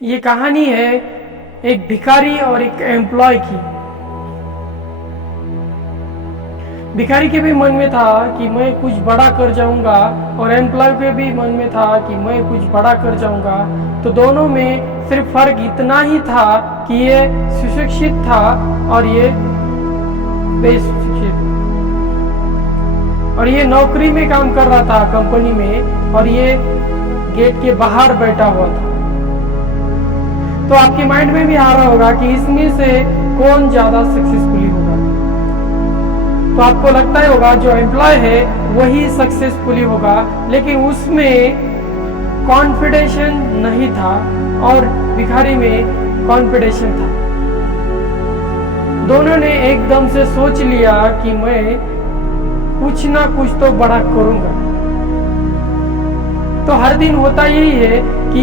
ये कहानी है एक भिखारी और एक एम्प्लॉय की। भिखारी के भी मन में था कि मैं कुछ बड़ा कर जाऊंगा और एम्प्लॉय के भी मन में था कि मैं कुछ बड़ा कर जाऊंगा। तो दोनों में सिर्फ फर्क इतना ही था कि ये सुशिक्षित था और ये बेशिक्षित, और ये नौकरी में काम कर रहा था कंपनी में और ये गेट के बाहर बैठा हुआ था। तो आपके माइंड में भी आ रहा होगा कि इसमें से कौन ज्यादा सक्सेसफुली होगा। तो आपको लगता ही होगा जो एम्प्लॉय है वही सक्सेसफुली होगा, लेकिन उसमें कॉन्फिडेंशन नहीं था और भिखारी में कॉन्फिडेंशन था। दोनों ने एकदम से सोच लिया कि मैं कुछ ना कुछ तो बड़ा करूंगा। तो हर दिन होता यही है कि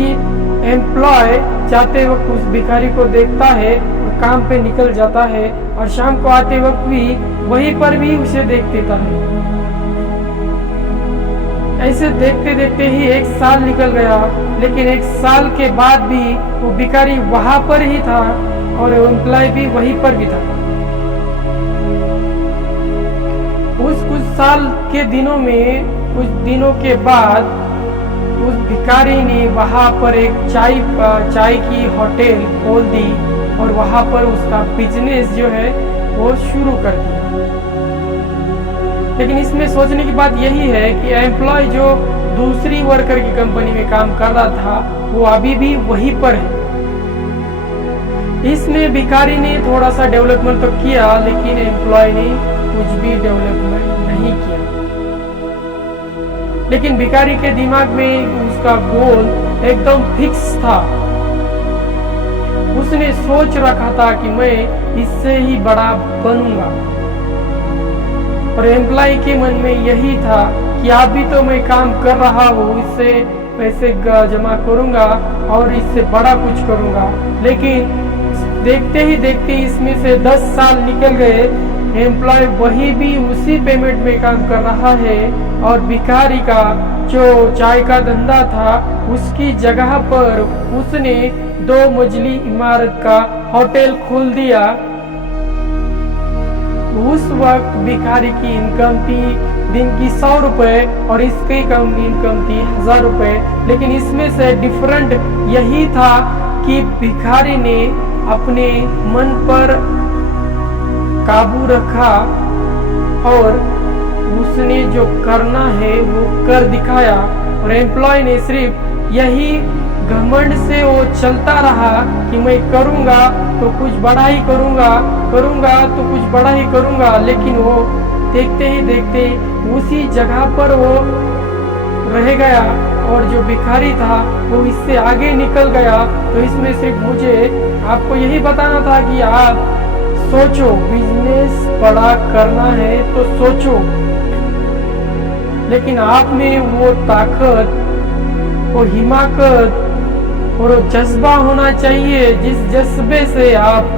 एम्प्लॉय जाते वक्त उस भिखारी को देखता है और काम पे निकल जाता है, और शाम को आते वक्त भी वहीं पर भी उसे देख देता है। ऐसे देखते देखते ही 1 साल निकल गया, लेकिन 1 साल के बाद भी वो भिखारी वहां पर ही था और एम्प्लॉय भी वहीं पर भी था। उस कुछ साल के दिनों में, कुछ दिनों के बाद उस भिखारी ने वहां पर एक चाय की होटल खोल दी और वहां पर उसका बिजनेस जो है वो शुरू कर दिया। लेकिन इसमें सोचने की बात यही है कि एम्प्लॉय जो दूसरी वर्कर की कंपनी में काम कर रहा था वो अभी भी वहीं पर है। इसमें भिखारी ने थोड़ा सा डेवलपमेंट तो किया, लेकिन एम्प्लॉय ने कुछ भी डेवलपमेंट नहीं किया। लेकिन भिखारी के दिमाग में उसका गोल एकदम फिक्स था। उसने सोच रखा था कि मैं इससे ही बड़ा बनूंगा, और एम्प्लॉय के मन में यही था कि अभी तो मैं काम कर रहा हूँ, इससे पैसे जमा करूंगा और इससे बड़ा कुछ करूंगा। लेकिन देखते ही देखते इसमें से 10 साल निकल गए। एम्प्लॉय वही भी उसी पेमेंट में काम कर रहा है, और भिखारी का जो चाय का धंधा था उसकी जगह पर उसने 2 मंजिली इमारत का होटल खोल दिया। उस वक्त भिखारी की इनकम थी दिन की 100 रुपए और इसकी कम इनकम थी 1000 रुपए। लेकिन इसमें से डिफरेंट यही था कि भिखारी ने अपने मन पर काबू रखा और उसने जो करना है वो कर दिखाया, और एम्प्लॉय ने सिर्फ यही घमंड से वो चलता रहा कि मैं करूंगा तो कुछ बड़ा ही करूंगा, करूंगा तो कुछ बड़ा ही करूंगा। लेकिन वो देखते ही देखते उसी जगह पर वो रह गया, और जो भिखारी था वो इससे आगे निकल गया। तो इसमें सिर्फ मुझे आपको यही बताना था कि आप सोचो, बिजनेस बड़ा करना है तो सोचो, लेकिन आप में वो ताकत, वो हिम्मत और वो जज्बा होना चाहिए जिस जज्बे से आप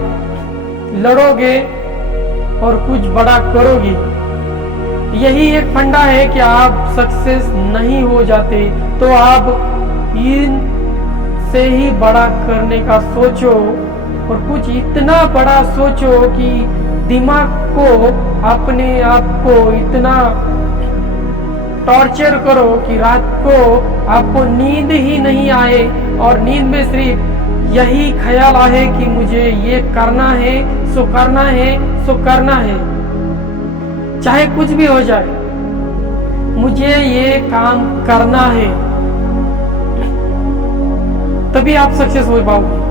लड़ोगे और कुछ बड़ा करोगे। यही एक फंडा है कि आप सक्सेस नहीं हो जाते तो आप इन से ही बड़ा करने का सोचो, और कुछ इतना बड़ा सोचो कि दिमाग को, अपने आप को इतना टॉर्चर करो कि रात को आपको नींद ही नहीं आए, और नींद में सिर्फ यही ख्याल आए कि मुझे ये करना है, सो करना है, सो करना है, चाहे कुछ भी हो जाए, मुझे ये काम करना है। तभी आप सक्सेस हो पाओगे।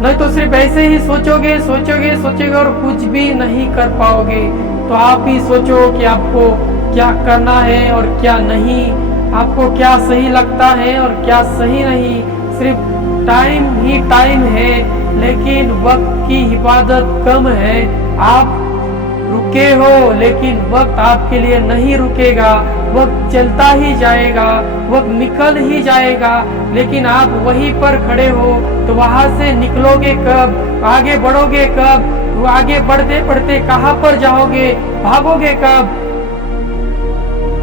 नहीं तो सिर्फ ऐसे ही सोचोगे सोचोगे सोचोगे और कुछ भी नहीं कर पाओगे। तो आप ही सोचो कि आपको क्या करना है और क्या नहीं, आपको क्या सही लगता है और क्या सही नहीं। सिर्फ टाइम ही टाइम है, लेकिन वक्त की हिफाजत कम है। आप रुके हो, लेकिन वक्त आपके लिए नहीं रुकेगा। वक्त चलता ही जाएगा, वक्त निकल ही जाएगा, लेकिन आप वहीं पर खड़े हो। तो वहां से निकलोगे कब, आगे बढ़ोगे कब, आगे बढ़ते बढ़ते कहां पर जाओगे, भागोगे कब?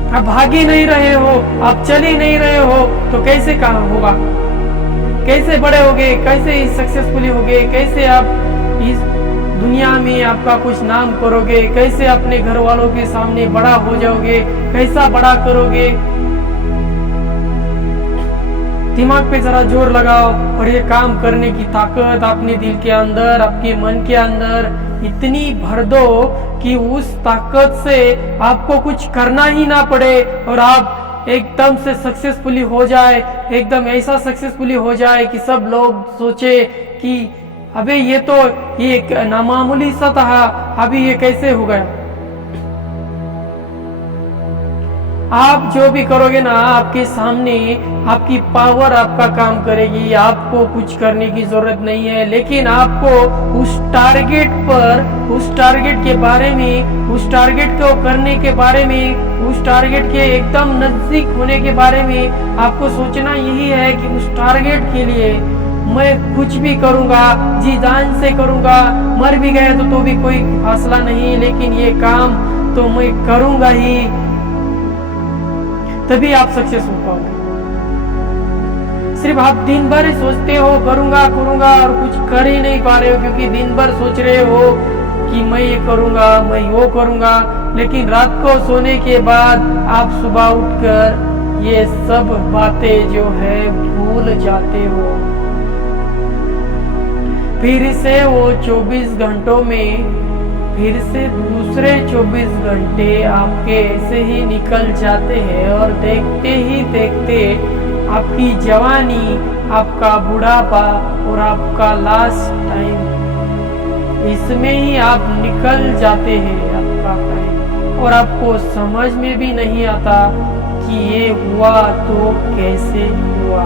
आप भाग ही नहीं रहे हो, आप चल ही नहीं रहे हो, तो कैसे काम होगा? कैसे बड़े होगे, कैसे सक्सेसफुली होगे, कैसे आप इस दुनिया में आपका कुछ नाम करोगे, कैसे अपने घर वालों के सामने बड़ा हो जाओगे, कैसा बड़ा करोगे। दिमाग पे जरा जोर लगाओ और ये काम करने की ताकत अपने दिल के अंदर, आपके मन के अंदर इतनी भर दो कि उस ताकत से आपको कुछ करना ही ना पड़े और आप एकदम से सक्सेसफुली हो जाए, एकदम ऐसा सक्सेसफुली हो जाए कि सब लोग सोचे कि अबे ये तो ये नामामूली सा था, अभी ये कैसे हो गया। आप जो भी करोगे ना, आपके सामने आपकी पावर आपका काम करेगी, आपको कुछ करने की जरूरत नहीं है। लेकिन आपको उस टारगेट पर, उस टारगेट के बारे में, उस टारगेट को करने के बारे में, उस टारगेट के एकदम नजदीक होने के बारे में आपको सोचना यही है कि उस टारगेट के लिए मैं कुछ भी करूंगा, जी जान से करूंगा, मर भी गया तो भी कोई फासला नहीं, लेकिन ये काम तो मैं करूंगा ही, तभी आप सक्सेस हो पाओगे। सिर्फ आप दिन भर सोचते हो करूंगा करूंगा और कुछ कर ही नहीं पा रहे हो, क्योंकि दिन भर सोच रहे हो कि मैं ये करूंगा, मैं वो करूंगा, लेकिन रात को सोने के बाद आप सुबह उठकर ये सब बातें जो है भूल जाते हो। फिर से वो 24 घंटों में फिर से दूसरे 24 घंटे आपके ऐसे ही निकल जाते हैं और देखते ही देखते आपकी जवानी, आपका बुढ़ापा और आपका लास्ट टाइम, इसमें ही आप निकल जाते हैं आपका टाइम, और आपको समझ में भी नहीं आता कि ये हुआ तो कैसे हुआ।